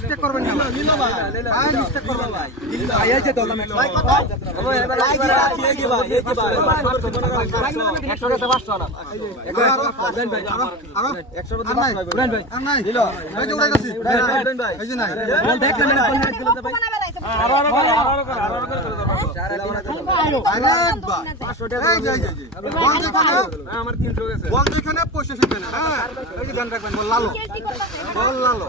mistake করবেন না ভাই ভাই করবেন ভাই দিল ভাই ভাই কথা ওই গিয়া আই গিয়া এই ভাই 100 তে 500 না এখন আরো বলেন ভাই আরো 100 তে 500 ভাই আর নাই নিলো যে উড়াই গেছে ভাই ভাই যে নাই বল দেখলে না আমার তিনশো গেছে বল যেখানে পয়সা শিখবে না হ্যাঁ ধ্যান রাখবেন বল লালো বল লালো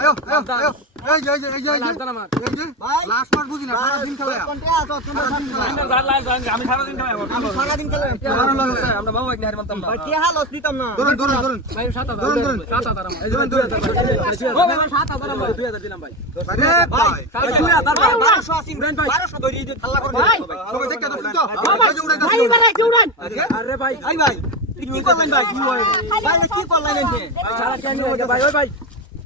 কি করলেন ভাই কি করলেন ভাই কি করলেন ভাই ভাই ভাই